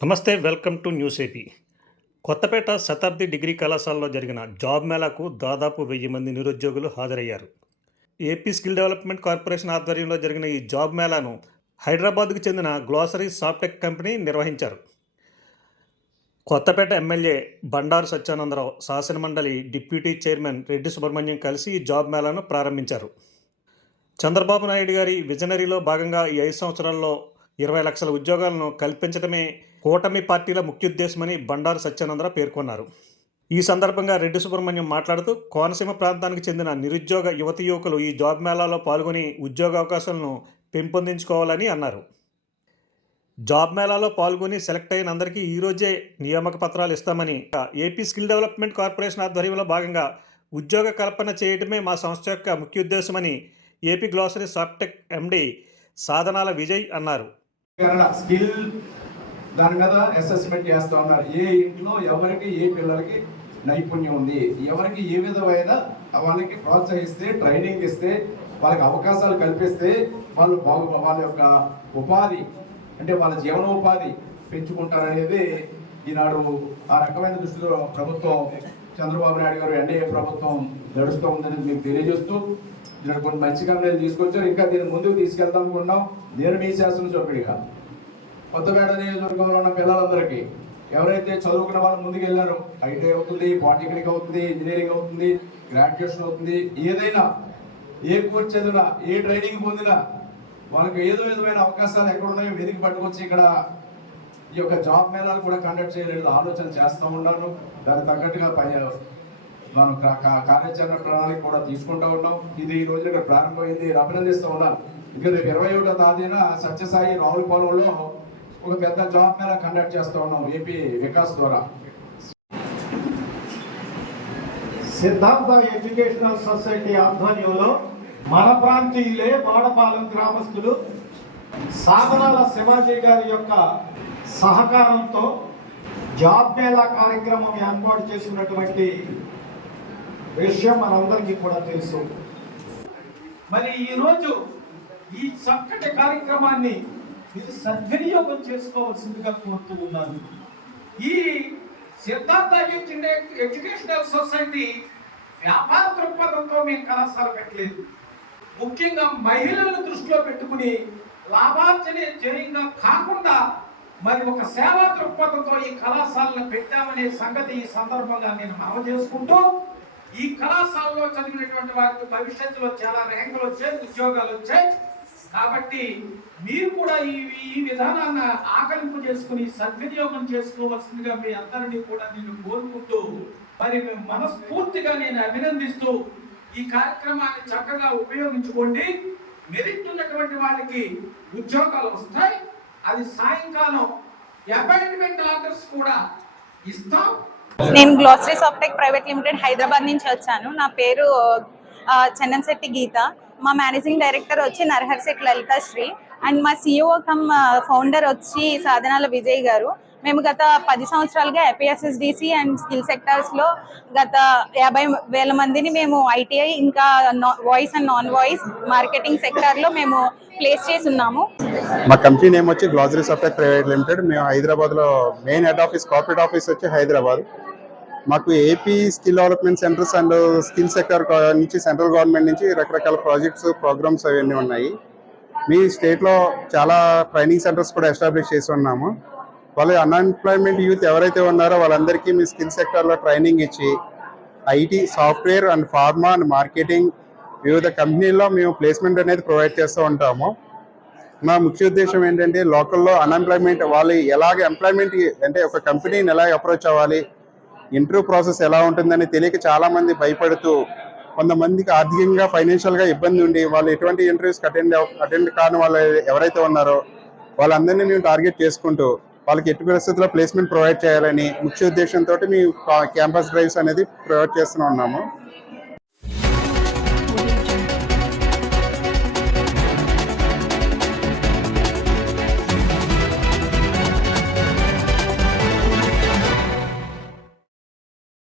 నమస్తే welcome to news AP. Kothapeta Shatabdi degree కళాశాలలో జరిగిన జాబ్ మేళాకు దాదాపు వెయ్యి మంది నిరుద్యోగులు హాజరయ్యారు. ఏపీ స్కిల్ డెవలప్మెంట్ కార్పొరేషన్ ఆధ్వర్యంలో జరిగిన ఈ జాబ్ మేళాను హైదరాబాద్కు చెందిన గ్లోసరీ సాఫ్టెక్ కంపెనీ నిర్వహించారు. కొత్తపేట ఎమ్మెల్యే బండారు సత్యానందరావు శాసనమండలి డిప్యూటీ చైర్మన్ రెడ్డి సుబ్రహ్మణ్యం కలిసి ఈ జాబ్ మేళాను ప్రారంభించారు. చంద్రబాబు నాయుడు గారి విజనరీలో భాగంగా ఈ ఐదు సంవత్సరాల్లో ఇరవై లక్షల ఉద్యోగాలను కల్పించడమే కూటమి పార్టీల ముఖ్యోద్దేశమని బండారు సత్యానందరావు పేర్కొన్నారు. ఈ సందర్భంగా రెడ్డి సుబ్రహ్మణ్యం మాట్లాడుతూ కోనసీమ ప్రాంతానికి చెందిన నిరుద్యోగ యువతి యువకులు ఈ జాబ్ మేళాలో పాల్గొని ఉద్యోగ అవకాశాలను పెంపొందించుకోవాలని అన్నారు. జాబ్ మేళాలో పాల్గొని సెలెక్ట్ అయిన అందరికీ ఈరోజే నియామక పత్రాలు ఇస్తామని ఏపీ స్కిల్ డెవలప్మెంట్ కార్పొరేషన్ ఆధ్వర్యంలో భాగంగా ఉద్యోగ కల్పన చేయటమే మా సంస్థ యొక్క ముఖ్య ఉద్దేశమని AP Glossary Softech MD Sadhanala Vijay అన్నారు. స్కిల్ దాని మీద అసెస్మెంట్ చేస్తూ ఉన్నారు. ఏ ఇంట్లో ఎవరికి ఏ పిల్లలకి నైపుణ్యం ఉంది? ఎవరికి ఏ విధమైన వాళ్ళకి ప్రోత్సహిస్తే ట్రైనింగ్ ఇస్తే వాళ్ళకి అవకాశాలు కల్పిస్తే వాళ్ళు బాగు వాళ్ళ యొక్క ఉపాధి అంటే వాళ్ళ జీవనోపాధి పెంచుకుంటారనేది ఈనాడు ఆ రకమైన దృష్టిలో ప్రభుత్వం చంద్రబాబు నాయుడు గారు ఎన్డీఏ ప్రభుత్వం నడుస్తూ ఉందని మీకు తెలియజేస్తూ ఇక్కడ కొన్ని మంచి కంపెనీలు తీసుకొచ్చారు. ఇంకా దీన్ని ముందుకు తీసుకెళ్దాం అనుకున్నాం నేను మీ శాసనసభ్యుడిగా. కొత్తపేట నియోజకవర్గంలో ఉన్న పిల్లలందరికీ ఎవరైతే చదువుకున్న వాళ్ళు ముందుకు వెళ్ళారో ఐటీ అవుతుంది పాలిటెక్నిక్ అవుతుంది ఇంజనీరింగ్ అవుతుంది గ్రాడ్యుయేషన్ అవుతుంది ఏదైనా ఏ కోర్స్ చదివినా ఏ ట్రైనింగ్ పొందినా వాళ్ళకి ఏదో విధమైన అవకాశాలు ఎక్కడ ఉన్నాయో వెతికి పట్టుకొచ్చి ఇక్కడ ఈ యొక్క జాబ్ మేళాలు కూడా కండక్ట్ చేయలేదు ఆలోచన చేస్తూ ఉన్నాను. దానికి తగ్గట్టుగా పై మనం కార్యాచరణ ప్రణాళిక కూడా తీసుకుంటూ ఉన్నాం. ఇది ఈ రోజు ఇక్కడ ప్రారంభమైంది. అభినందిస్తూ ఉన్నాను. ఇంకా రేపు ఇరవై ఒకటో తేదీన సత్యసాయి రావులపాలెంలో ఒక పెద్ద జాబ్ మేళా కండక్ట్ చేస్తూ ఉన్నాం ఏపీ వికాస్ ద్వారా. సిద్ధార్థ ఎడ్యుకేషనల్ సొసైటీ ఆధ్వర్యంలో మన ప్రాంతీయులే మాడపాలెం గ్రామస్తులు సాధనాల శివాజీ గారి యొక్క సహకారంతో జాబ్ మేళా కార్యక్రమం ఏర్పాటు చేసినటువంటి విషయం మనందరికీ కూడా తెలుసు. మరి ఈరోజు ఈ చక్కటి కార్యక్రమాన్ని మీరు సద్వినియోగం చేసుకోవాల్సిందిగా కోరుతూ ఉన్నాను. ఈ సిద్ధార్థ ఎడ్యుకేషనల్ సొసైటీ వ్యాపార దృక్పథంతో మేము కళాశాల పెట్టలేదు. ముఖ్యంగా మహిళలను దృష్టిలో పెట్టుకుని లాభార్జనే ధ్యేయంగా కాకుండా మరి ఒక సేవా దృక్పథంతో ఈ కళాశాలను పెట్టామనే సంగతి ఈ సందర్భంగా నేను మనవ చేసుకుంటూ ఈ కళాశాలలో చదివినటువంటి వారికి భవిష్యత్తులో చాలా ర్యాంకులు వచ్చాయి ఉద్యోగాలు వచ్చాయి కాబట్టి మీరు కూడా ఈ ఈ విధానాన్ని ఆకలింపు చేసుకుని సద్వినియోగం చేసుకోవాల్సిందిగా మీ అందరినీ కూడా నేను కోరుకుంటూ మరి మనస్ఫూర్తిగా నేను అభినందిస్తూ ఈ కార్యక్రమాన్ని చక్కగా ఉపయోగించుకోండి. మెరిట్ ఉన్నటువంటి వాళ్ళకి ఉద్యోగాలు వస్తాయి. అది సాయంకాలం అపాయింట్మెంట్ ఆర్డర్స్ కూడా ఇస్తాం. నేను glossary softech private limited Hyderabad నుంచి వచ్చాను. నా పేరు చెన్నంశెట్టి గీత. మా మేనేజింగ్ డైరెక్టర్ వచ్చి నరహర్శెట్టి లలిత శ్రీ అండ్ మా సిఇఓ కమ్ ఫౌండర్ వచ్చి సాధనాల విజయ్ గారు. మేము గత పది సంవత్సరాలుగా ఏపీఎస్ఎస్డిసి అండ్ స్కిల్ సెక్టార్స్లో గత యాభై వేల మందిని మేము ఐటీఐ ఇంకా voice and non voice marketing సెక్టార్లో మేము ప్లేస్ చేసి ఉన్నాము. మా కంపెనీ నేమ్ వచ్చి గ్లాజరీ సాఫ్ట్వేర్ ప్రైవేట్ లిమిటెడ్. మేము హైదరాబాద్లో main head office corporate office వచ్చి హైదరాబాద్. మాకు AP skill development centres and skill sector నుంచి సెంట్రల్ గవర్నమెంట్ నుంచి రకరకాల ప్రాజెక్ట్స్ ప్రోగ్రామ్స్ అవన్నీ ఉన్నాయి. మీ స్టేట్లో చాలా ట్రైనింగ్ సెంటర్స్ కూడా ఎస్టాబ్లిష్ చేసి ఉన్నాము. వాళ్ళు అన్ఎంప్లాయ్మెంట్ యూత్ ఎవరైతే ఉన్నారో వాళ్ళందరికీ మీ స్కిల్ సెక్టర్లో ట్రైనింగ్ ఇచ్చి IT software and pharma and marketing వివిధ కంపెనీల్లో మేము ప్లేస్మెంట్ అనేది ప్రొవైడ్ చేస్తూ ఉంటాము. మా ముఖ్య ఉద్దేశం ఏంటంటే లోకల్లో అన్ఎంప్లాయ్మెంట్ వాళ్ళు ఎలాగ ఎంప్లాయ్మెంట్ అంటే ఒక కంపెనీని ఎలా అప్రోచ్ అవ్వాలి ఇంటర్వ్యూ ప్రాసెస్ ఎలా ఉంటుందని తెలియక చాలామంది భయపడుతూ కొంతమందికి ఆర్థికంగా ఫైనాన్షియల్గా ఇబ్బంది ఉండి వాళ్ళు ఎటువంటి ఇంటర్వ్యూస్కి అటెండ్ అటెండ్ కాని వాళ్ళు ఎవరైతే ఉన్నారో వాళ్ళందరినీ మేము టార్గెట్ చేసుకుంటూ వాళ్ళకి ఎట్టి పరిస్థితుల్లో ప్లేస్మెంట్ ప్రొవైడ్ చేయాలని ముఖ్య ఉద్దేశంతో మీ క్యాంపస్ డ్రైవ్స్ అనేది ప్రొవైడ్ చేస్తూనే ఉన్నాము.